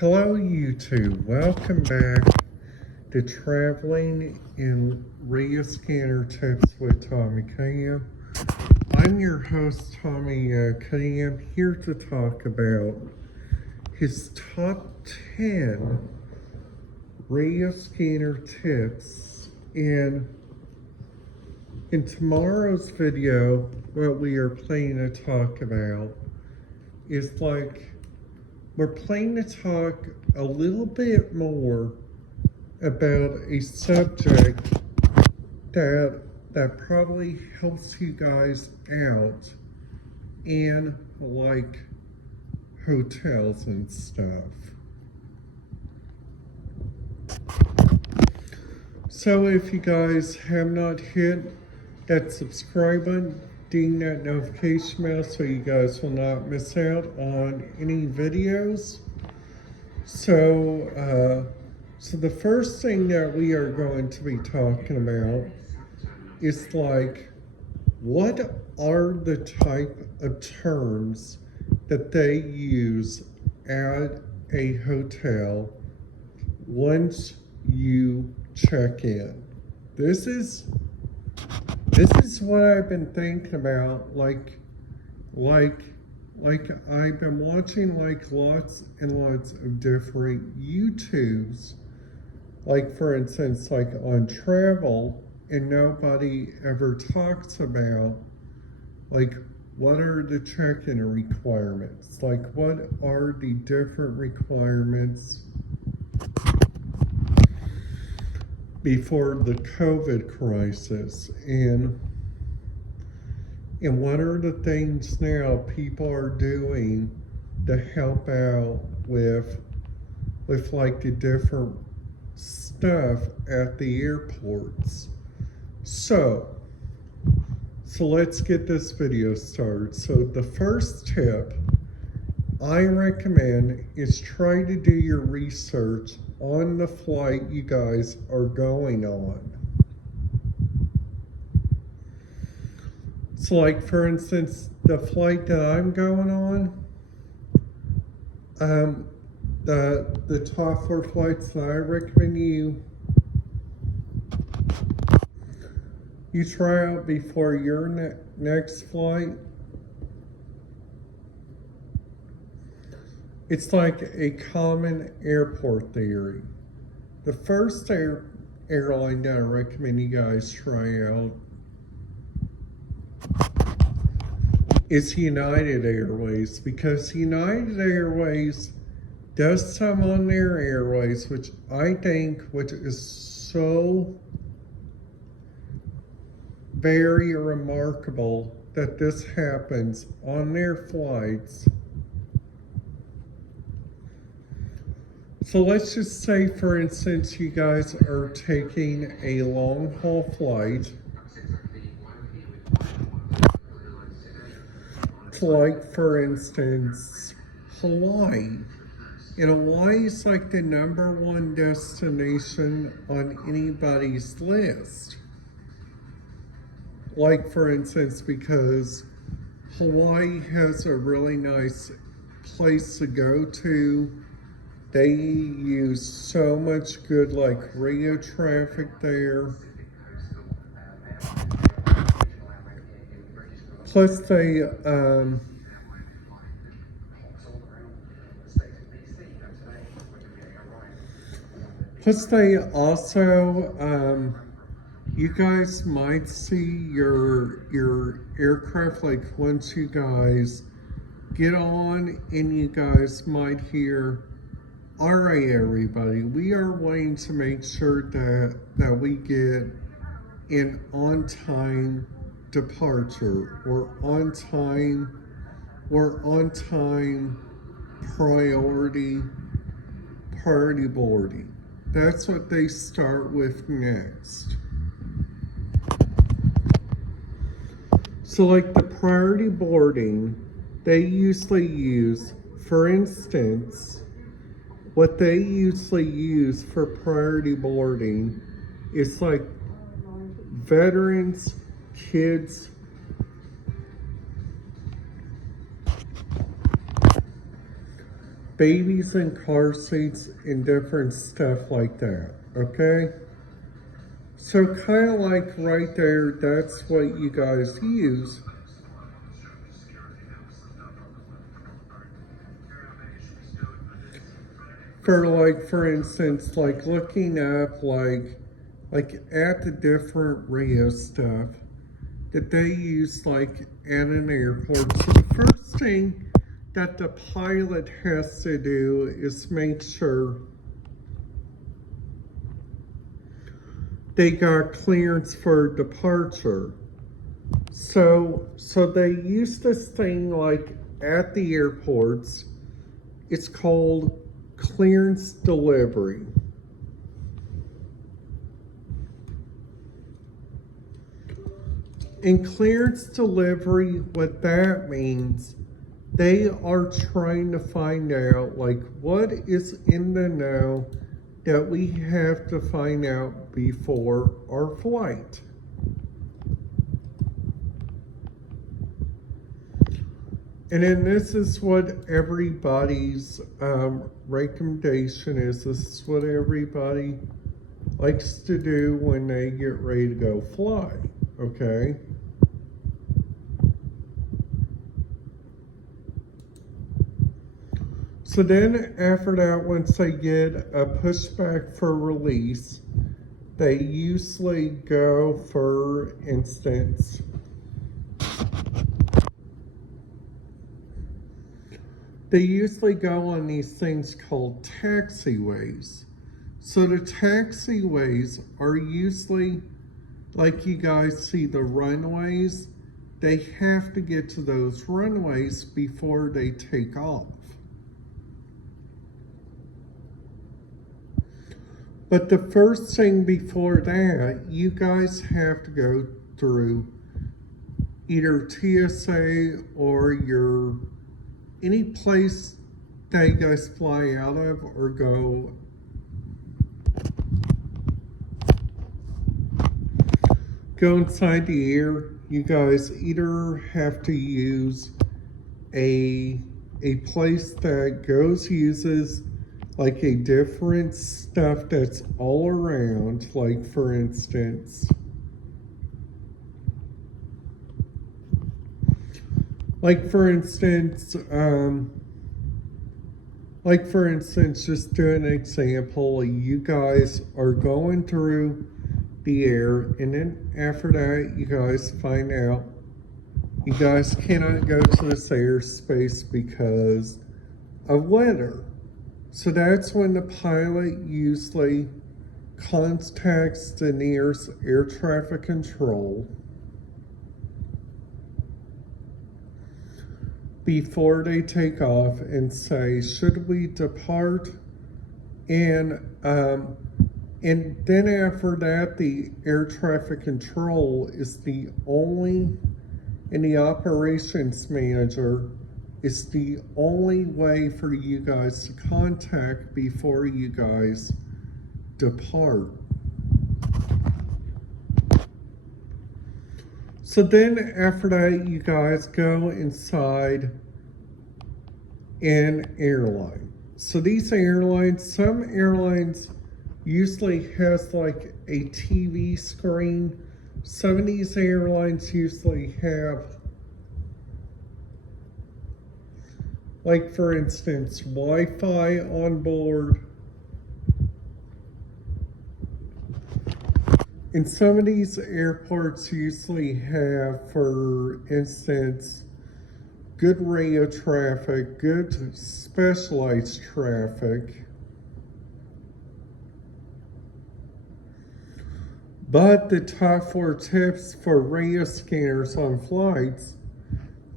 Hello YouTube, welcome back to Traveling in Rio Scanner Tips with Tommy Cam. I'm your host Tommy Cam, here to talk about his top 10 Rio Scanner tips. And in tomorrow's video, what we are planning to talk about is we're planning to talk a little bit more about a subject that probably helps you guys out in hotels and stuff. So if you guys have not hit that subscribe button, ding that notification bell so you guys will not miss out on any videos. So the first thing that we are going to be talking about is what are the type of terms that they use at a hotel once you check in. This is what I've been thinking about, I've been watching lots and lots of different YouTubes, for instance, on travel, and nobody ever talks about, what are the check-in requirements? What are the different requirements before the COVID crisis, and what are the things now people are doing to help out with the different stuff at the airports. So let's get this video started. So the first tip I recommend is try to do your research on the flight you guys are going on. So for instance, the flight that I'm going on, the top 4 flights that I recommend you try out before your next flight. It's a common airport theory. The first airline that I recommend you guys try out is United Airways, because United Airways does some on their airways, which is so very remarkable that this happens on their flights. So let's just say, for instance, you guys are taking a long haul flight to, for instance, Hawaii. And Hawaii is the #1 destination on anybody's list. For instance, because Hawaii has a really nice place to go to. They use so much good Rio traffic there. Plus they also you guys might see your aircraft once you guys get on, and you guys might hear, all right, everybody, we are waiting to make sure that we get an on-time departure or on-time priority boarding. That's what they start with next. So the priority boarding, they usually use, for instance, what they usually use for priority boarding is veterans, kids, babies in car seats and different stuff like that, okay? So kind of like right there, that's what you guys use. For like, for instance, like looking up like at the different RIO stuff that they use like at an airport. So the first thing that the pilot has to do is make sure they got clearance for departure. So they use this thing like at the airports. It's called clearance delivery. In clearance delivery, what that means, they are trying to find out like what is in the know that we have to find out before our flight. And then this is what everybody's recommendation is. This is what everybody likes to do when they get ready to go fly, okay? So then after that, once they get a pushback for release, they usually go, for instance, they usually go on these things called taxiways. So the taxiways are usually, like you guys see the runways, they have to get to those runways before they take off. But the first thing before that, you guys have to go through either TSA or any place that you guys fly out of or go inside the air. You guys either have to use a place that uses like a different stuff that's all around, like for instance, just do an example. You guys are going through the air, and then after that, you guys find out you guys cannot go to this airspace because of weather. So that's when the pilot usually contacts the nearest air traffic control before they take off and say, should we depart? And then after that, the air traffic control is the only, and the operations manager is the only way for you guys to contact before you guys depart. So then after that, you guys go inside an airline. So these airlines, some airlines usually has like a TV screen. Some of these airlines usually have, like for instance, Wi-Fi on board. And some of these airports usually have, for instance, good radio traffic, good specialized traffic. But the top 4 tips for radio scanners on flights,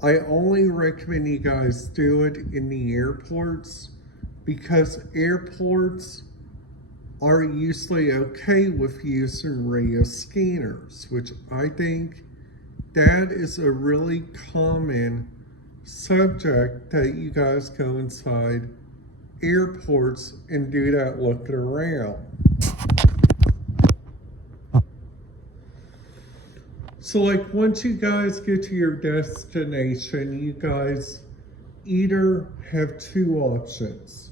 I only recommend you guys do it in the airports because airports are usually okay with using radio scanners, which I think that is a really common subject that you guys go inside airports and do that looking around. So like once you guys get to your destination, you guys either have two options.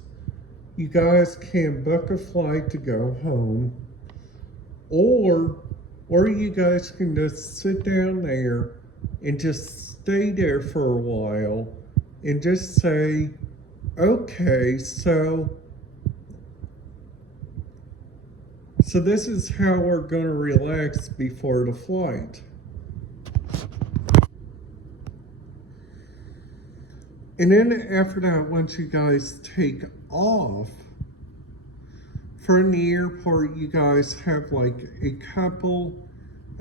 You guys can book a flight to go home, or you guys can just sit down there and just stay there for a while and just say, okay, so this is how we're going to relax before the flight. And then after that, once you guys take off from the airport, you guys have like a couple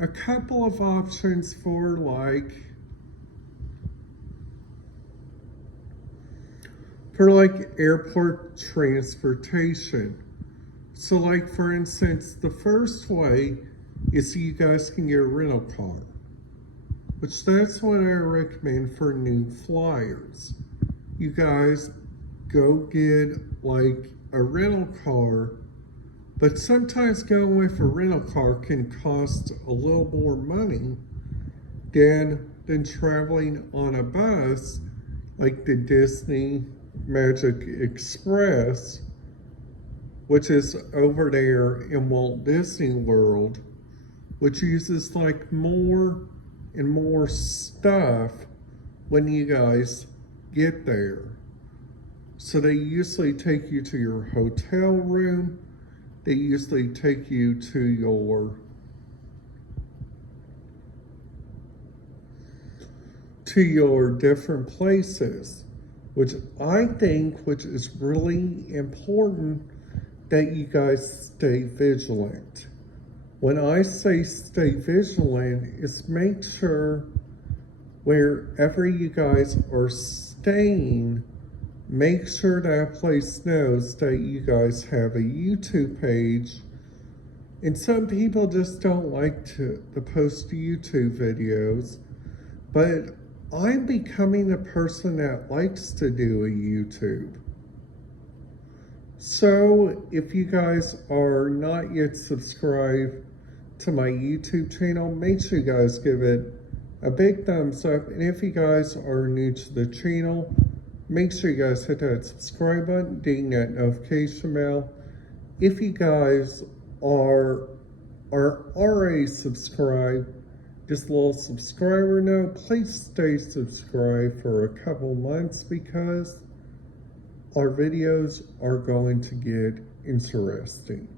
of options for airport transportation. So like, for instance, the first way is you guys can get a rental car, which that's what I recommend for new flyers. You guys go get like a rental car, but sometimes going with a rental car can cost a little more money than traveling on a bus like the Disney Magic Express, which is over there in Walt Disney World, which uses like more and more stuff when you guys get there. So they usually take you to your hotel room. They usually take you to your different places, which I think is really important that you guys stay vigilant. When I say stay vigilant, it's make sure wherever you guys are staying, make sure that place knows that you guys have a YouTube page. And some people just don't like to post YouTube videos, but I'm becoming a person that likes to do a YouTube. So if you guys are not yet subscribed to my YouTube channel, make sure you guys give it a big thumbs up. And if you guys are new to the channel, make sure you guys hit that subscribe button, ding that notification bell. If you guys are already subscribed, just a little subscriber note, please stay subscribed for a couple months because our videos are going to get interesting.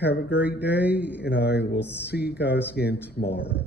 Have a great day, and I will see you guys again tomorrow.